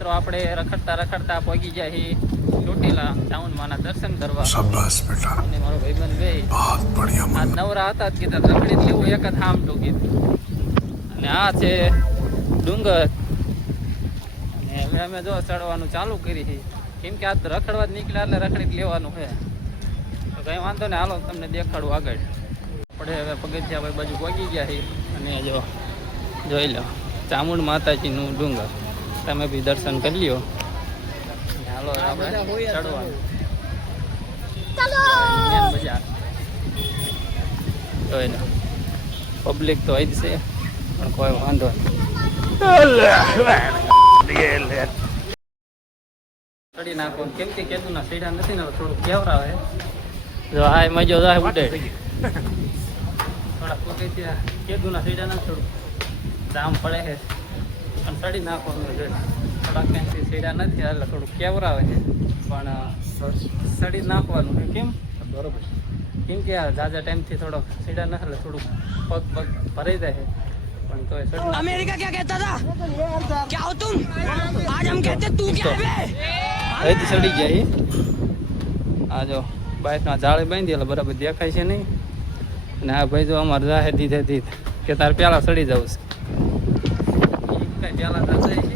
મિત્રો આપણે રખડતા રખડતા પહોંચી ગયા છીએ ચોટીલા ચામુંડમાના દર્શન કરવા. શાબાશ બેટા, અને મારો ભાઈબંધ બે બહુત બઢિયા. આ નવરા હતા જ કીધા રખડી લેવું એક જ હામ ટૂંકી. અને આ છે ડુંગર. અને હવે અમે જો ચડવાનું ચાલુ કરી છે, કેમ કે આ તો રખડવા જ નીકળ્યા એટલે રખડી જ લેવાનું છે. તો કંઈ વાંધો ને, હાલો તમને દેખાડું આગળ. આપણે હવે પગથિયા ભાઈ બાજુ પહોંચી ગયા છીએ. અને જો જોઈ લો ચામુંડ માતાજીનું ડુંગર, તમે બી દર્શન કરી લ્યો. હાલો આપણે ચડવાનું મજા જોઈ લો. પબ્લિક તો અહીં જ છે પણ કોઈ વાંધો ચડી નાખો, કેમ કે કેદુના સીડા નથી ને થોડુંક કેવરા છે. જો આ મજો જાય ઉડે થોડા પગથિયા કેદુના સીડા ના થોડુંક દામ પડે છે પણ ચડી નાખવાનું છે. થોડાક ક્યાંથી સીડા નથી એટલે થોડુંક કેવરાવે છે પણ ચડી નાખવાનું છે. કેમ બરોબર, કેમ કે આ જાજા ટાઈમથી થોડોક સીડા ના એટલે થોડુંક પગ પગ ભરાઈ જાય છે પણ તોય ચડી. अमेरिका क्या कहता था, क्या हो तुम, आज हम कहते तू क्या है बे? અહીંથી ચડી ગયા એ. આ જો બાઇકના જાળે બાંધી એટલે બરાબર દેખાય છે નહીં. અને આ ભાઈ જો અમારે જાહે દીધે દીધ કે તારે પહેલાં ચડી જવું છે. કઈ પહેલાં તો જાય છે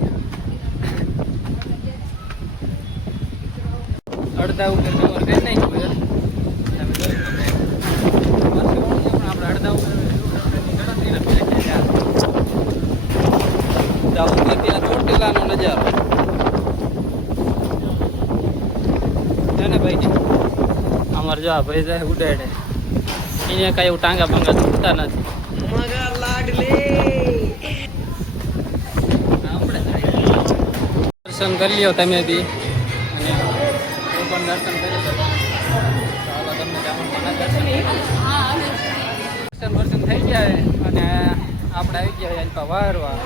અડધા ઉપર ખબર કઈ નહીં ખબર. આપણે અડધા ઉપર ત્યાં ચોટીલાનો નજારો છે ને ભાઈ. અમારે જો આ ભાઈ જાય ઉડાડે, એને કઈ એવું ટાંગા પાંગા તૂટતા નથી. मगर लाडले આપણે દર્શન કરી લ્યો તમે બી, અને હું પણ દર્શન કરી લો. ચાલો તમને ચામુંડમાના દર્શન થઈ જાય. અને આપણે આવી ગયા અહીં વારવા.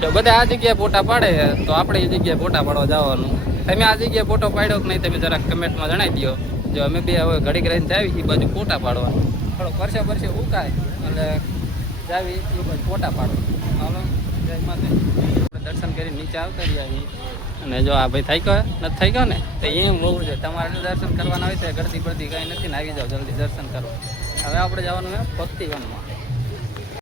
જો બધા આ જગ્યાએ ફોટા પાડે તો આપણે એ જગ્યાએ ફોટા પાડવા જવાનું. તમે આ જગ્યાએ ફોટો પાડ્યો કે નહીં તમે જરાક કમેન્ટમાં જણાવી દો. જો અમે બી હવે ઘડીક રહીને જાવી એ બાજુ ફોટા પાડવા. થોડો પરસે પરસે ઉકાય એટલે જાવી એ બાજુ ફોટા પાડવા. હાલો જય માતા. આપણે દર્શન કરીને નીચે આવતા રહ્યા. અને જો આ ભાઈ થઈ ગયો નથી થઈ ગયો ને તો એમ હોવું જોઈએ. તમારે દર્શન કરવાના હોય તો ગળતી પડતી કંઈ નથી ને આવી જાઓ જલ્દી દર્શન કરો. હવે આપણે જવાનું છે ભક્તિવનમાં.